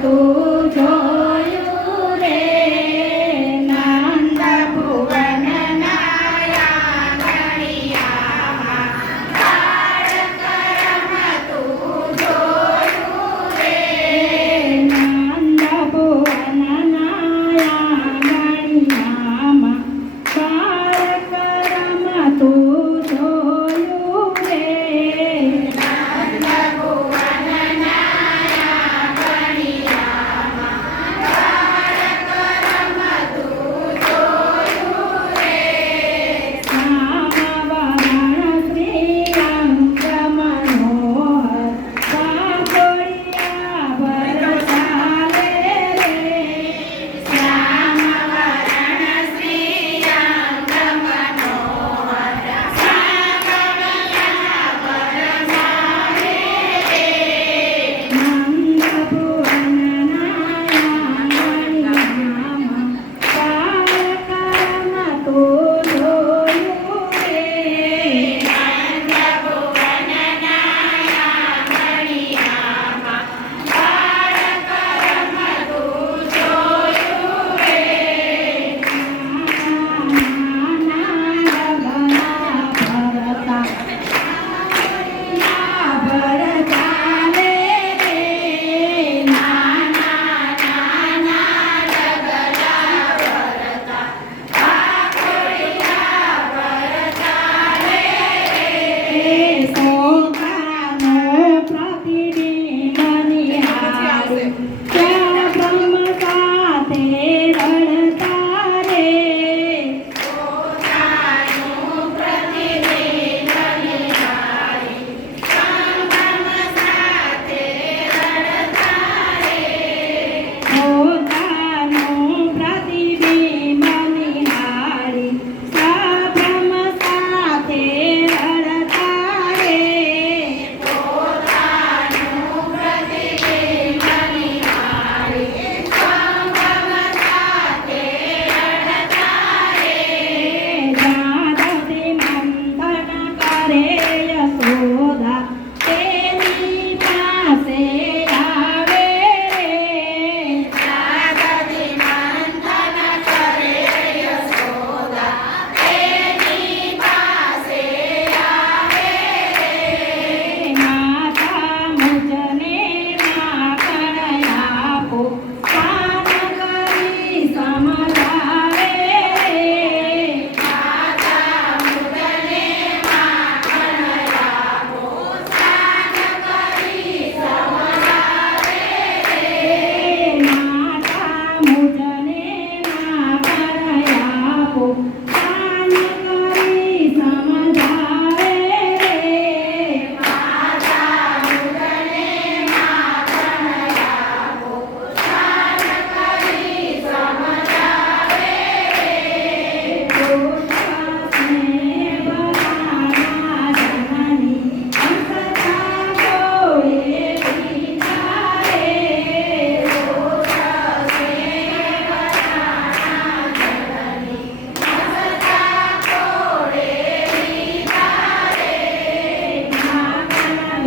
苦中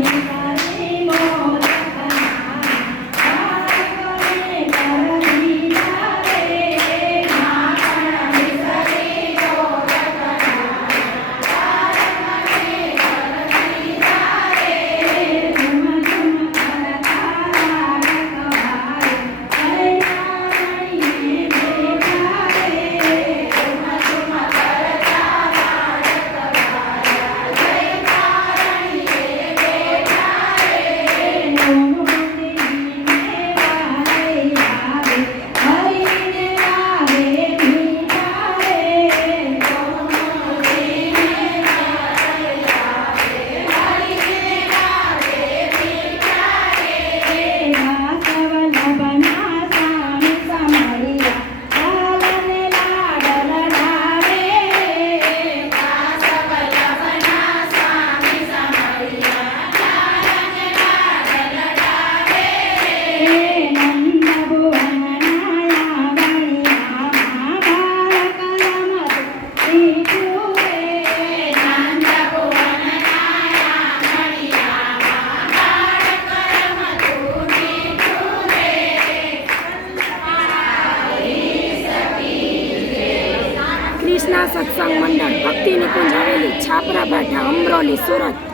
Thank you. સત્સંગ મંડળ ભક્તિ નિકુંજ હવેલી છાપરા બાઠા અમરોલી સુરત.